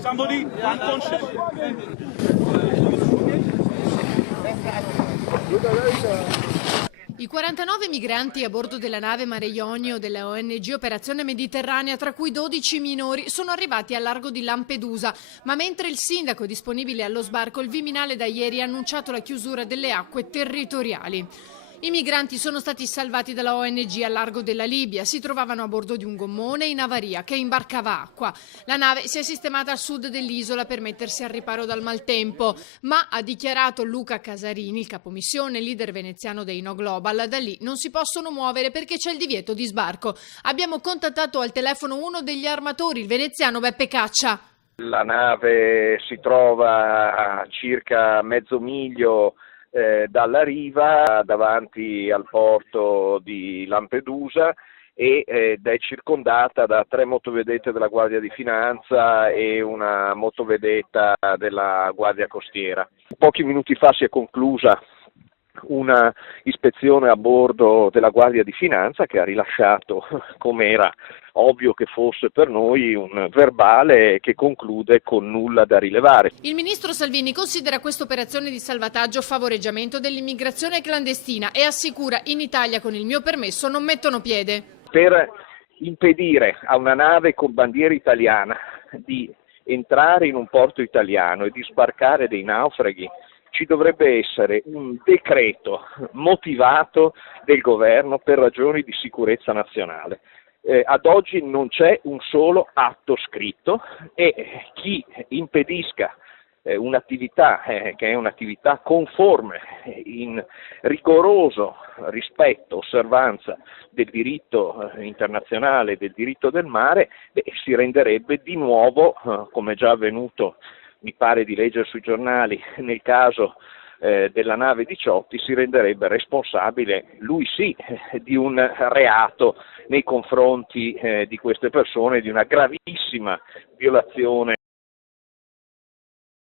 Somebody unconscious. I 49 migranti a bordo della nave Mare Jonio della ONG Operazione Mediterranea, tra cui 12 minori, sono arrivati al largo di Lampedusa, ma mentre il sindaco è disponibile allo sbarco, il Viminale da ieri ha annunciato la chiusura delle acque territoriali. I migranti sono stati salvati dalla ONG al largo della Libia. Si trovavano a bordo di un gommone in avaria che imbarcava acqua. La nave si è sistemata al sud dell'isola per mettersi al riparo dal maltempo, ma ha dichiarato Luca Casarini, il capomissione, leader veneziano dei No Global, da lì non si possono muovere perché c'è il divieto di sbarco. Abbiamo contattato al telefono uno degli armatori, il veneziano Beppe Caccia. La nave si trova a circa mezzo miglio dalla riva, davanti al porto di Lampedusa, ed è circondata da 3 motovedette della Guardia di Finanza e una motovedetta della Guardia Costiera. Pochi minuti fa si è conclusa una ispezione a bordo della Guardia di Finanza che ha rilasciato, come era ovvio che fosse per noi, un verbale che conclude con nulla da rilevare. Il ministro Salvini considera questa operazione di salvataggio favoreggiamento dell'immigrazione clandestina e assicura: in Italia con il mio permesso non mettono piede. Per impedire a una nave con bandiera italiana di entrare in un porto italiano e di sbarcare dei naufraghi ci dovrebbe essere un decreto motivato del governo per ragioni di sicurezza nazionale. Ad oggi non c'è un solo atto scritto e chi impedisca un'attività che è un'attività conforme, in rigoroso rispetto, osservanza del diritto internazionale, del diritto del mare, si renderebbe di nuovo, come già avvenuto, mi pare di leggere sui giornali, nel caso della nave Diciotti, si renderebbe responsabile, lui sì, di un reato nei confronti di queste persone, di una gravissima violazione